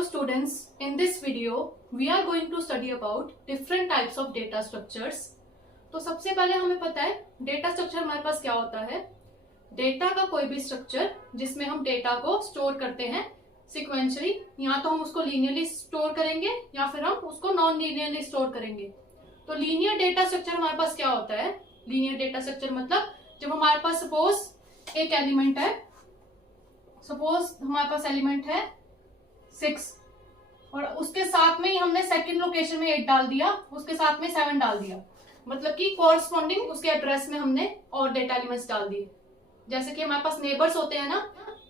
Hello students, in this video we are going to study about different types of data structures। तो सबसे पहले हमें पता है डेटा स्ट्रक्चर हमारे पास क्या होता है। डेटा का कोई भी स्ट्रक्चर जिसमें हम डेटा को स्टोर करते हैं सिक्वेंशली, या तो हम उसको लीनियरली स्टोर करेंगे या फिर हम उसको नॉन लीनियरली स्टोर करेंगे। तो लीनियर डेटा स्ट्रक्चर हमारे पास क्या होता है। लीनियर डेटा स्ट्रक्चर मतलब जब हमारे पास सपोज एक एलिमेंट है, सपोज हमारे पास एलिमेंट है 6 और उसके साथ में ही हमने सेकंड लोकेशन में 8 डाल दिया, उसके साथ में 7 डाल दिया, मतलब कि कॉरस्पॉन्डिंग उसके एड्रेस में हमने और डेटा एलिमेंट्स डाल दिए। जैसे कि हमारे पास नेबर्स होते हैं ना,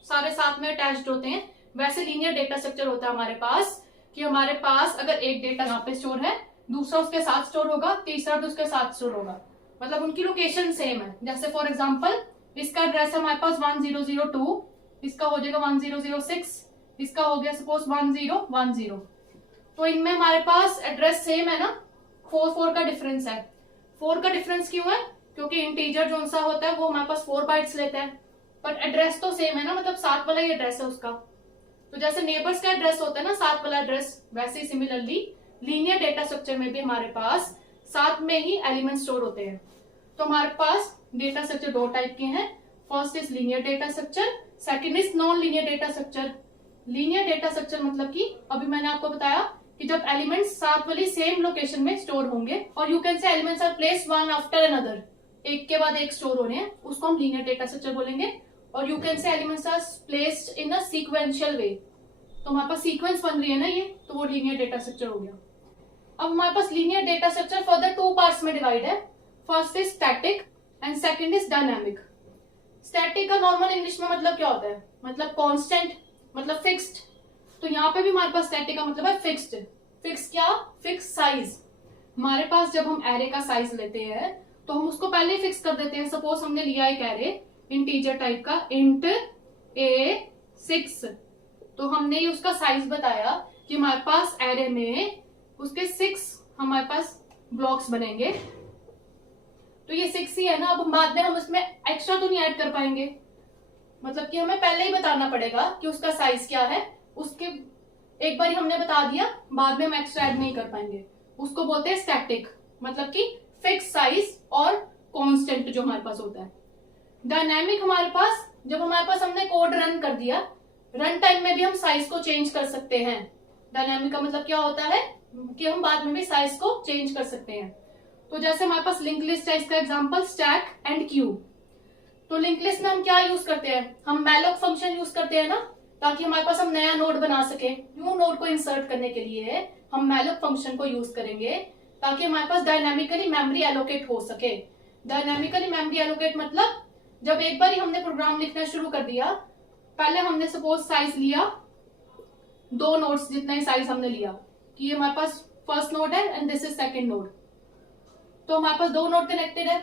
सारे साथ में अटैच्ड होते हैं, वैसे लीनियर डेटा स्ट्रक्चर होता है हमारे पास कि हमारे पास अगर एक डेटा यहाँ पे स्टोर है, दूसरा उसके साथ स्टोर होगा, तीसरा भी उसके साथ स्टोर होगा, मतलब उनकी लोकेशन सेम है। जैसे फॉर एग्जाम्पल इसका एड्रेस है हमारे पास 1002, इसका हो जाएगा 1006, इसका हो गया सपोज 1010। तो इनमें हमारे पास एड्रेस सेम है ना, 4 का डिफरेंस है। 4 का डिफरेंस क्यों है? क्योंकि इंटीजर जो सा होता है वो हमारे पास 4 बाइट्स लेता है, पर एड्रेस तो सेम है ना, मतलब 7 वाला ही एड्रेस है उसका। तो जैसे नेबर्स का एड्रेस होता है ना 7 वाला एड्रेस, वैसे ही सिमिलरली लीनियर डेटा स्ट्रक्चर में भी हमारे पास साथ में ही एलिमेंट स्टोर होते हैं। तो हमारे पास डेटा स्ट्रक्चर 2 टाइप के हैं। First is linear data structure, second is non linear data structure. Linear data structure मतलब कि अभी मैंने आपको बताया कि जब एलिमेंट्स साथ वाली सेम लोकेशन में स्टोर होंगे और you can say elements are placed one after another, एक के बाद एक स्टोर हो रहे हैं, उसको हम लीनियर डेटा स्ट्रक्चर बोलेंगे। और you can say elements are placed in a sequential way, तो हमारे पास सीक्वेंस बन रही है ना ये, तो वो लीनियर डेटा स्ट्रक्चर हो गया। अब हमारे पास linear data structure further 2 parts में डिवाइड है। First is static and second is dynamic. Static का नॉर्मल इंग्लिश में मतलब क्या होता है, मतलब कांस्टेंट, मतलब फिक्स्ड। तो यहाँ पे भी हमारे पास स्टैटिक का मतलब है फिक्स्ड। फिक्स क्या? Fix size. हमारे पास जब हम एरे का साइज लेते हैं तो हम उसको पहले ही फिक्स कर देते हैं। सपोज हमने लिया एक एरे इंटीजर टाइप का इंट A6, तो हमने ही उसका साइज बताया कि हमारे पास एरे में उसके 6 हमारे पास ब्लॉक्स बनेंगे। तो ये 6 ही है ना, अब बाद में हम उसमें एक्स्ट्रा तो नहीं ऐड कर पाएंगे, मतलब कि हमें पहले ही बताना पड़ेगा कि उसका साइज क्या है। उसके एक बार हमने बता दिया, बाद में हम एक्स्ट्रा ऐड नहीं कर पाएंगे। उसको बोलते हैं स्टैटिक, मतलब कि फिक्स साइज और कांस्टेंट जो हमारे पास होता है। डायनामिक हमारे पास जब हमारे पास हमने कोड रन कर दिया, रन टाइम में भी हम साइज को चेंज कर सकते हैं। डायनामिक का मतलब क्या होता है कि हम बाद में भी साइज को चेंज कर सकते हैं। तो जैसे हमारे पास लिंक लिस्ट है, इसका एग्जांपल स्टैक एंड क्यू। तो लिंक लिस्ट में हम क्या यूज करते हैं, हम मैलोक फंक्शन यूज करते हैं ना, ताकि हमारे पास हम नया नोड बना सके। न्यू नोड को इंसर्ट करने के लिए हम मैलोक फंक्शन को यूज करेंगे ताकि हमारे पास डायनामिकली मेमोरी एलोकेट हो सके। डायनामिकली मेमोरी एलोकेट मतलब जब एक बार ही हमने प्रोग्राम लिखना शुरू कर दिया, पहले हमने सपोज साइज लिया 2 नोड्स जितना ही साइज हमने लिया कि ये हमारे पास फर्स्ट नोड है and this is second node, तो हमारे पास 2 नोड कनेक्टेड है।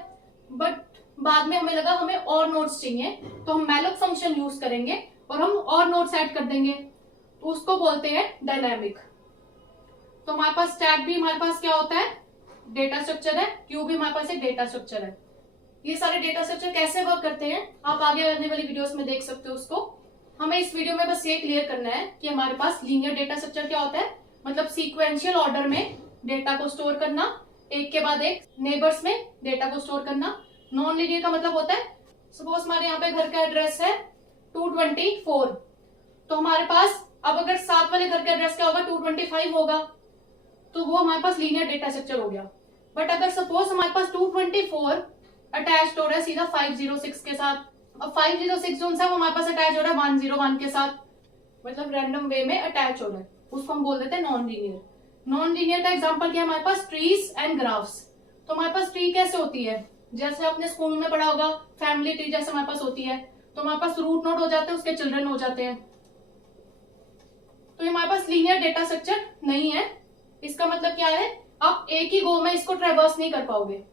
बट बाद में हमें लगा हमें और नोड्स चाहिए, तो हम मैलोक फंक्शन यूज करेंगे और हम और नोड्स ऐड कर देंगे, तो उसको बोलते हैं डायनामिक। तो हमारे पास स्टैक भी हमारे पास क्या होता है, डेटा स्ट्रक्चर है, क्यू भी हमारे पास एक डेटा स्ट्रक्चर है। ये सारे डेटा स्ट्रक्चर कैसे वर्क करते हैं आप आगे आने वाली वीडियोस में देख सकते हो उसको। हमें इस वीडियो में बस ये क्लियर करना है कि हमारे पास लीनियर डेटा स्ट्रक्चर क्या होता है, मतलब सीक्वेंशियल ऑर्डर में डेटा को स्टोर करना, एक के बाद एक नेबर्स में डेटा को स्टोर करना। नॉन लीनियर का मतलब होता है सपोज हमारे यहाँ पे घर का एड्रेस है 224, तो हमारे पास अब अगर 7 वाले घर का एड्रेस क्या होगा, 225 होगा, तो वो हमारे पास लीनियर डेटा स्ट्रक्चर हो गया। बट अगर सपोज हमारे पास 224 अटैच हो रहा है सीधा 506 के साथ, अब 506 जो है वो हमारे पास अटैच हो रहा है 101 के साथ, मतलब रैंडम वे में अटैच हो रहा है, उसको हम बोल देते हैं नॉन लीनियर। नॉन लीनियर का एग्जाम्पल क्या है हमारे पास, ट्रीज एंड ग्राफ्स। तो हमारे पास ट्री कैसे होती है, जैसे आपने स्कूल में पढ़ा होगा फैमिली ट्री जैसे हमारे पास होती है, तो हमारे पास रूट नोड हो जाते हैं, उसके चिल्ड्रन हो जाते हैं। तो ये हमारे पास लीनियर डेटा स्ट्रक्चर नहीं है। इसका मतलब क्या है, आप एक ही गो में इसको ट्रेवर्स नहीं कर पाओगे।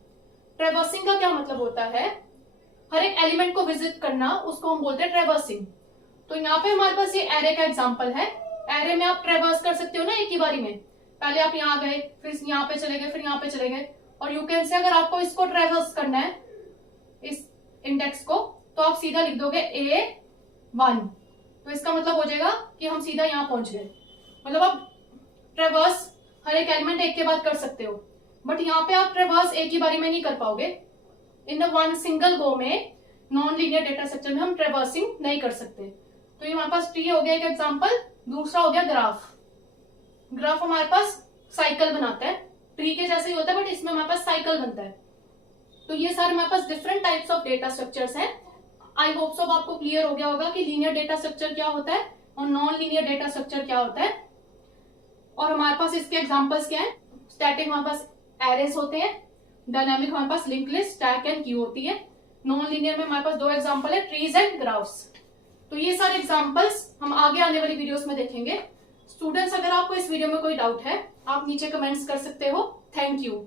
ट्रेवर्सिंग का क्या मतलब होता है, हर एक एलिमेंट को विजिट करना, उसको हम बोलते हैं ट्रेवर्सिंग। तो यहाँ पे हमारे पास ये एरे का एग्जाम्पल है। एरे में आप ट्रेवर्स कर सकते हो ना एक ही बारी में, पहले आप यहाँ गए, फिर यहाँ पे चले गए, फिर यहाँ पे चले गए। और यू कैन से अगर आपको इसको ट्रेवर्स करना है इस इंडेक्स को, तो आप सीधा लिख दोगे A1, तो इसका मतलब हो जाएगा कि हम सीधा यहाँ पहुंच गए। मतलब आप ट्रेवर्स हर एक एलिमेंट एक के बाद कर सकते हो, बट यहाँ पे आप ट्रेवर्स एक ही बारी में नहीं कर पाओगे। In the one single go में नॉन लीनियर डेटा स्ट्रक्चर में हम ट्रेवर्सिंग नहीं कर सकते। तो ये हमारे पास ट्री हो गया एक एग्जांपल, दूसरा हो गया ग्राफ। ग्राफ हमारे पास साइकिल बनाता है, ट्री के जैसे ही होता है बट इसमें हमारे पास साइकिल बनता है। तो ये सारे हमारे पास different types of data structures हैं। आई होप सब आपको क्लियर हो गया होगा कि लीनियर डेटा स्ट्रक्चर क्या होता है और नॉन लीनियर डेटा स्ट्रक्चर क्या होता है। और हमारे पास इसके एग्जांपल्स क्या है, स्टैटिक हमारे पास एरेज होते हैं, डायनामिक हमारे पास link list, stack and queue होती है। नॉन लीनियर में हमारे पास दो एग्जांपल है, ट्रीज एंड ग्राफ्स। तो ये सारे एग्जांपल्स हम आगे आने वाली वीडियोस में देखेंगे। स्टूडेंट्स, अगर आपको इस वीडियो में कोई डाउट है आप नीचे कमेंट्स कर सकते हो। Thank you.